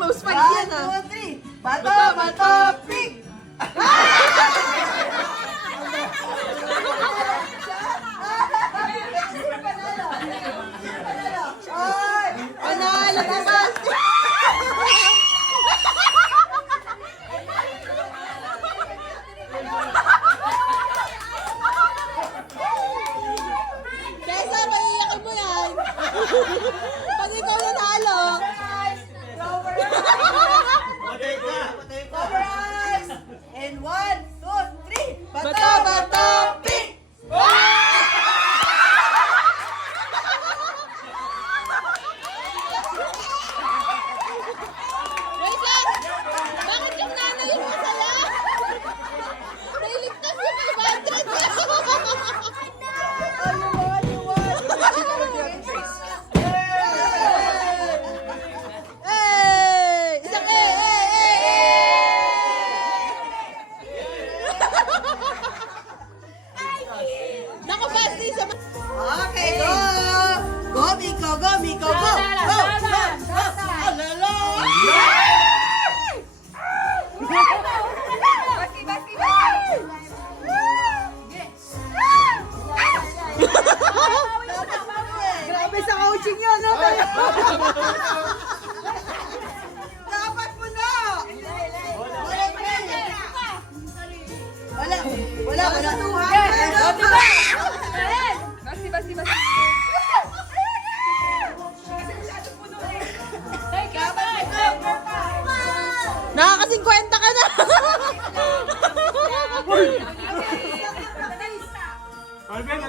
close fight yan ah. 1, 2, 3. Bato, bato, pig! Panalo na Basti! Kesa, maiiyakin mo yan. Pag ikaw nanalo. Cover eyes! And 1, 2, 3. Bato, bato, pig! Wait lang! Bakit yung nanay yung masaya? Nailigtas yung 500! Hey! Isang Naku, Basti! Okay, go! Go, Miko! Go, Miko! Go! Go! Go! Go! Alala! Grabe sa coaching yun, no? Dapat mo na! Wala! Wala! Wala! Basti. Nakaka-50 ka na! Alvin,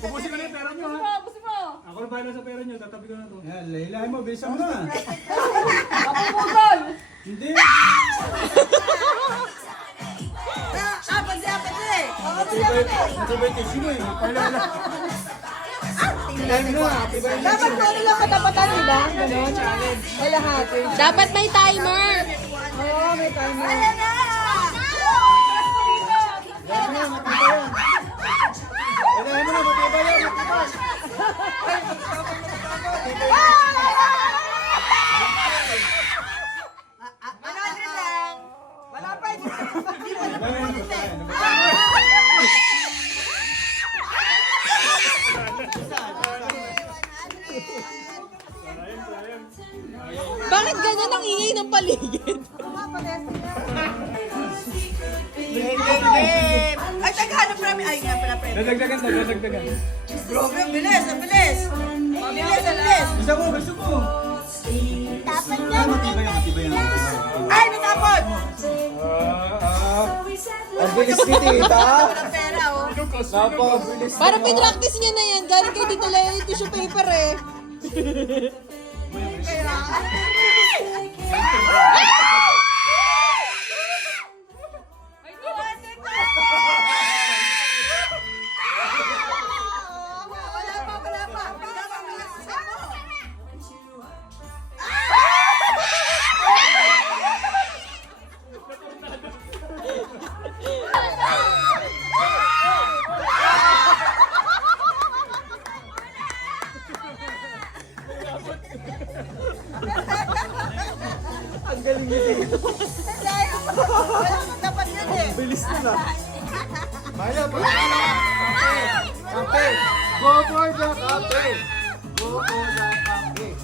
ubusin ko na yung pera nyo ha. Busin mo. Ako na bahala sa pera nyo, tatabi ko na to. Yan, laylahin mo, bilisan mo na. Kapuputol. Hindi. Apat siya, apat siya eh! Matibay tissue mo eh. Pailala. Time na. Dapat ano lang katapatan, di ba? Ganon. May lahat. Dapat may timer. Oo, may timer. Ayan na! Yan na, matibay yan. Laylahin mo na, matibay yan. Matibay. Manalo lang! Wala pa, hindi pa Laylahin mo, na. Bakit ganyan ang ingay ng paligid? Ay, taghanap namin. Ay, nga pala, pre. Dadagdagan. Grabe, ang bilis, ang bilis. Ang bilis, ang bilis. Bisa mo, gusto mo. Yan, matibay yan. Ay, natapon! Ang bilis ni tita. Walang pera, oh. Napabilis. Parang pinractice niya na yan. Galing kay Tito Leo yung tissue paper eh. Wala pa, wala pa. Wala pa, bilis isa mo. Ang galing niya dito. Wala kang dapat yan eh. Bilis nila. Maya, pagkala. Kape. Go for the kape. Go for the kape.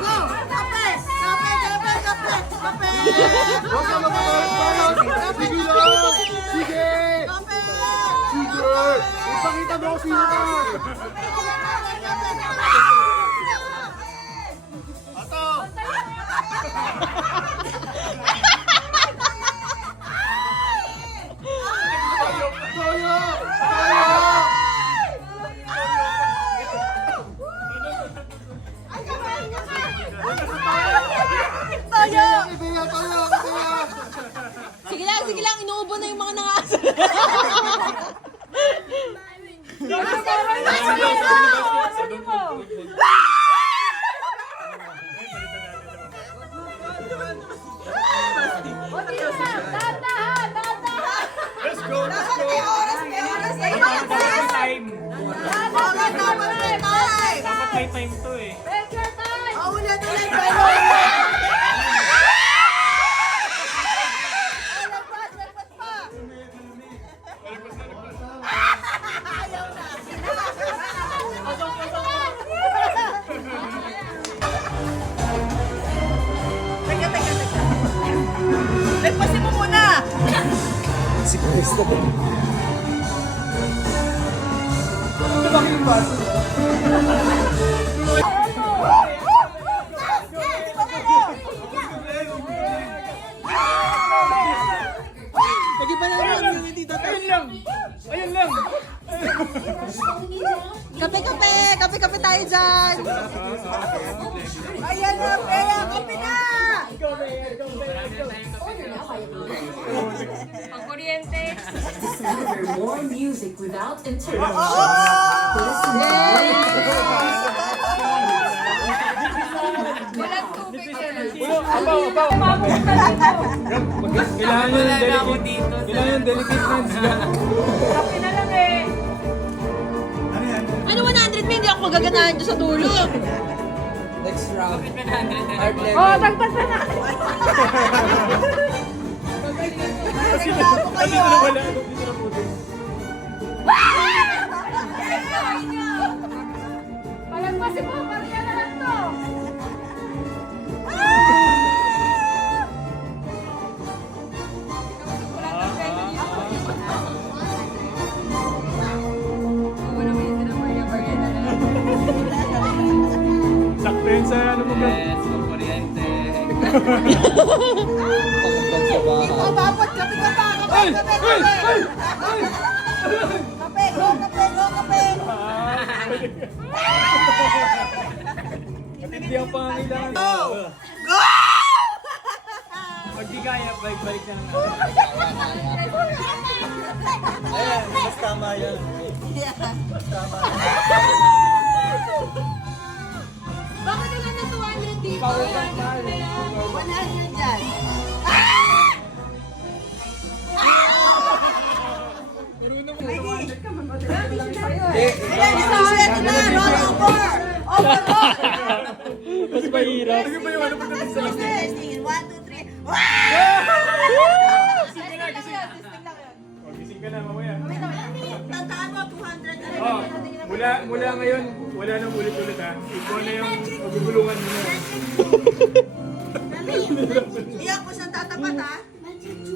Go! Kape! Kape, kape, kape, kape! Huwag ka magpapalot. Sige lang. Sige. Kape! Sige. Ipakita mo kung sino ka. Toyo! Toyo! Toyo! Sige lang, inuubo na yung mga nangasal. Sabi mo. kape. Ano ba yung baso? Lagi pa naman yung hindi tatay. Ayun lang! Ayun lang! Kape-kape! Kape-kape tayo dyan! Ayan na, Bea, kape na! Ang kuryente. More music without interruption. Walang tubig yan. Kailangan nyo ng delicate. Kailangan yung delicate hands lang. Kape na lang eh. Ano 100 men? Hindi ako magaganahan doon sa dulo. Next round. Hard level. Oh, dagdag na natin. Kasi dito na wala. Dito na puto. Palagpasin mo, pariya na lang to. Sakto yun sa ano mo. Pagkakal sa bahay. Oh, babot, kape ka pa, kape, kape, kape! Kape, go, kape, go, kape! Matindi ang pangangailangan. Go! Go! Pag di kaya, balik na lang. Ayan, mas tama yan. Bakit naman na 200 dito? 100 dyan. Ito na, roll over! Overboard! Mas mahirap. Ano ba yung ano pa natin sa last? Testing, 1, 2, 3. Gising ka na, mamaya. Tandaan mo, 200. Oh, mula ngayon, wala nang ulit-ulit ha. Ikaw na yung magugulungan mo na. Iyak mo siyang tatapat, ha?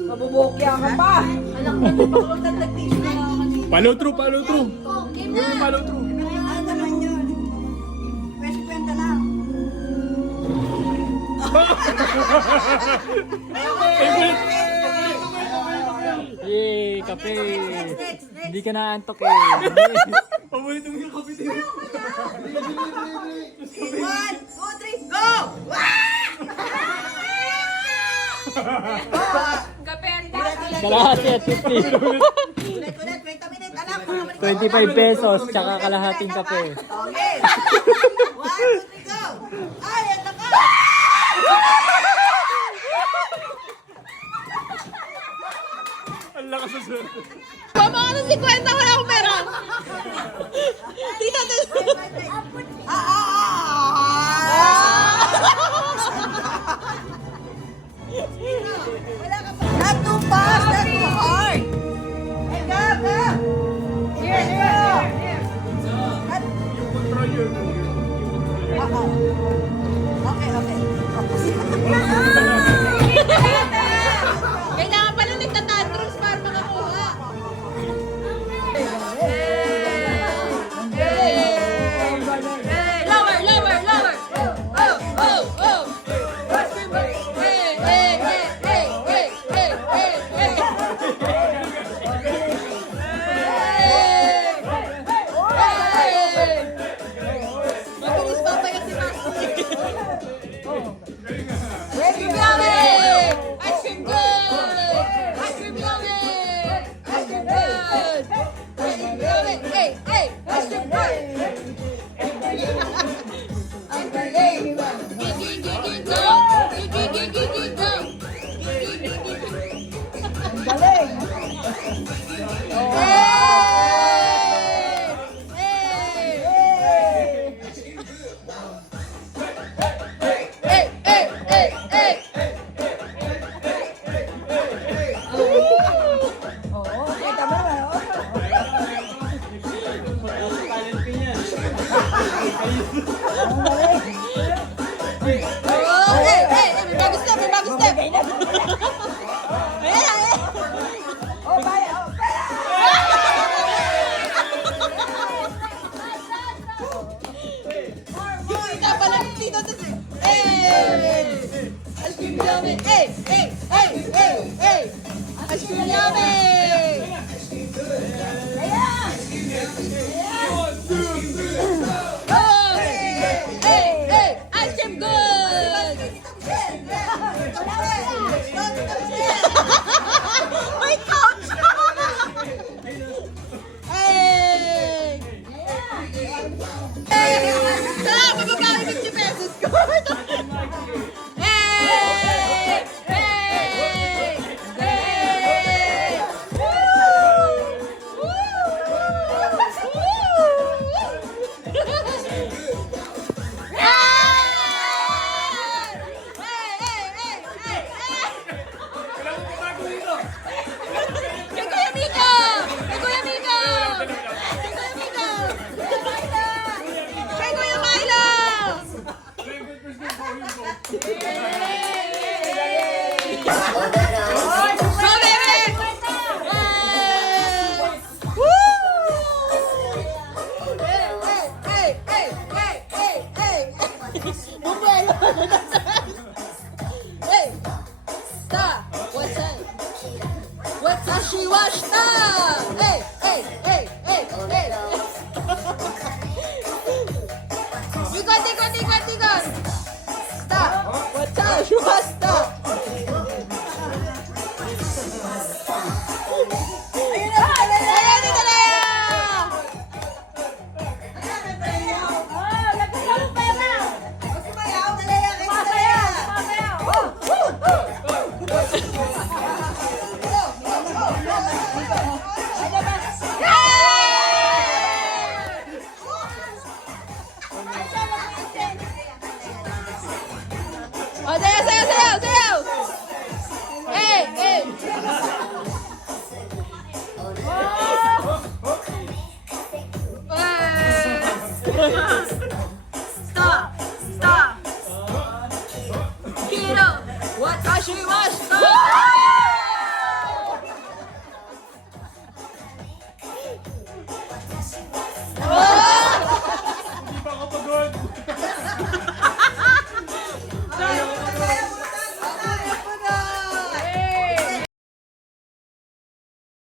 Mabubukya ka pa. Anak na, baka magtag-tag-tissue na lang ako. Follow through, follow through. Yung follow through. Ano naman yun? Pwede kwenta lang. Yay, kape. Next. Hindi ka naantok eh. Paborito mo yung kape din. 1, 2, 3, go! Kape ang dati. Kalahati at 50. Ulit, 20 minutes. Anak, 25 pesos, tsaka kalahating kape. Okay. 1, 2, 3, go! Ay, ang lakas! Ang lakas sa sir. Mama ka ng 50, wala akong pera. Tita, Wala ka pa. Not too fast, not too hard. Hey, go! Here. Yung control yun. Okay. Kailangan pala nagtatantrums para makakuha. Bakit?